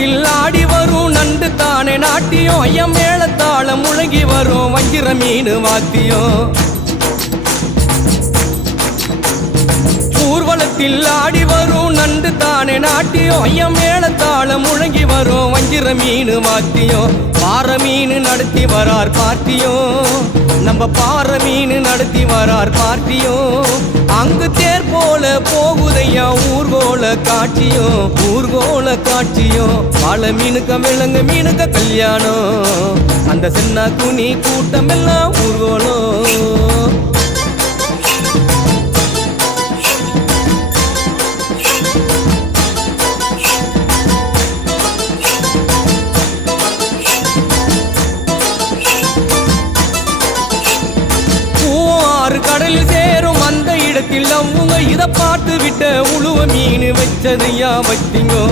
ஊர்வலத்தில் ஆடி வரும் நண்டு தானே நாட்டியம் ஐயா மேளத்தாளம் முழங்கி வரும் வஞ்சிர மீன் வாத்தியம் ஊர்வலத்தில் ஆடி வரும் நண்டு தானே நாட்டியம் ஐயா மேளத்தாளம் முழங்கி வரும் வஞ்சிர மீன் வாத்தியம் பாறை மீன் நடத்தி வரார் பார்ட்டியும் நம்ம பாறை மீன் நடத்தி வரார் பார்ட்டியும் அங்கு தேர் போல போகுதையா ஊர்கோல காட்சியும் பல மீனுக்க விலங்கு மீனுக்க கல்யாணம் அந்த சின்ன குனி கூட்டம் எல்லாம் ஊர்கோலம் கடலில் சேரும் அந்த இடத்தில் அவங்க இதை பார்த்து விட்ட உழுவ மீன் வச்சதையா வச்சிங்கோ